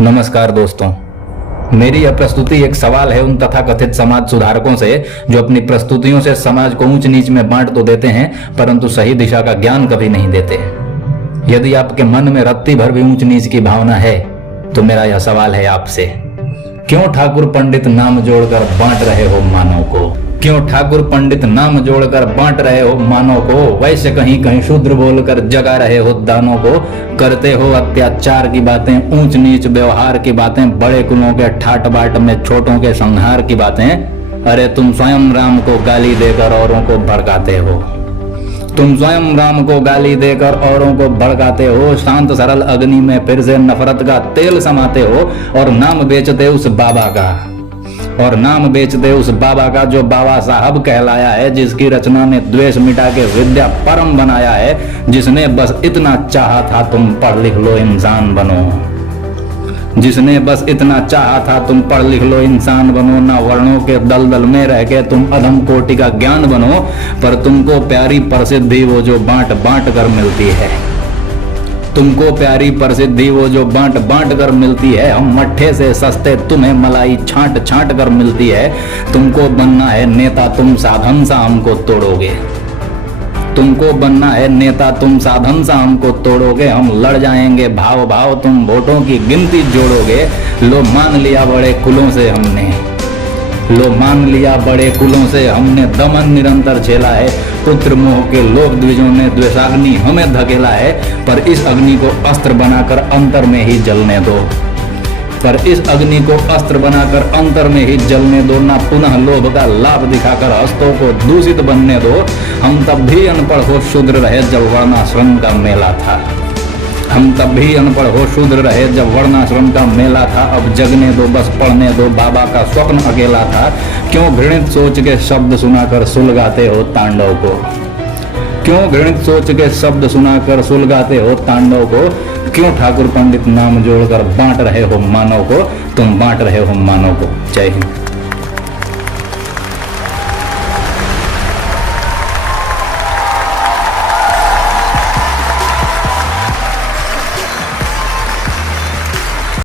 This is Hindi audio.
नमस्कार दोस्तों, मेरी यह प्रस्तुति एक सवाल है उन तथाकथित समाज सुधारकों से जो अपनी प्रस्तुतियों से समाज को ऊंच नीच में बांट तो देते हैं परंतु सही दिशा का ज्ञान कभी नहीं देते। यदि आपके मन में रत्ती भर भी ऊंच नीच की भावना है तो मेरा यह सवाल है आपसे, क्यों ठाकुर पंडित नाम जोड़कर बांट रहे हो मानव को? क्यों ठाकुर पंडित नाम जोड़कर बांट रहे हो मानव को? वैसे कहीं कहीं शूद्र बोलकर जगा रहे हो दानों को। करते हो अत्याचार की बातें, ऊंच नीच व्यवहार की बातें, बड़े कुलों के ठाट बाट में छोटों के संहार की बातें। अरे तुम स्वयं राम को गाली देकर औरों को भड़काते हो। तुम स्वयं राम को गाली देकर औरों को भड़काते हो। शांत सरल अग्नि में फिर से नफरत का तेल समाते हो और नाम बेचते उस बाबा का, और नाम बेचते उस बाबा का जो बाबा साहब कहलाया है, जिसकी रचना ने द्वेष मिटा के विद्या परम बनाया है, जिसने बस इतना चाहा था तुम पढ़ लिख लो इंसान बनो, जिसने बस इतना चाहा था तुम पढ़ लिख लो इंसान बनो। ना वर्णों के दलदल में रह के तुम अधम कोटि का ज्ञान बनो, पर तुमको प्यारी प्रसिद्धि वो जो बांट बांट कर मिलती है, तुमको प्यारी प्रसिद्धि वो जो बांट बांट कर मिलती है। हम मट्ठे से सस्ते, तुम्हें मलाई छांट छांट कर मिलती है। तुमको बनना है नेता, तुम साधन सा हमको तोड़ोगे। तुमको बनना है नेता, तुम साधन सा हमको तोड़ोगे। हम लड़ जाएंगे भाव भाव, तुम वोटों की गिनती जोड़ोगे। लो मान लिया बड़े कुलों से हमने, लो मान लिया बड़े कुलों से हमने दमन निरंतर झेला है। पुत्र मोह के लोभ द्विजों ने द्वेषाग्नि हमें धकेला है, पर इस अग्नि को अस्त्र बनाकर अंतर में ही जलने दो, पर इस अग्नि को अस्त्र बनाकर अंतर में ही जलने दो। ना पुनः लोभ का लाभ दिखाकर हस्तों को दूषित बनने दो। हम तब भी अनपढ़ हो शूद्र रहे जब वर्णाश्रम का मेला था, हम तब भी अनपढ़ हो शूद्र रहे जब वर्णाश्रम का मेला था। अब जगने दो, बस पढ़ने दो, बाबा का स्वप्न अकेला था। क्यों घृणित सोच के शब्द सुनाकर सुलगाते हो तांडव को? क्यों घृणित सोच के शब्द सुनाकर सुलगाते हो तांडव को? क्यों ठाकुर पंडित नाम जोड़कर बांट रहे हो मानव को? तुम बांट रहे हो मानव को। जय हिंद।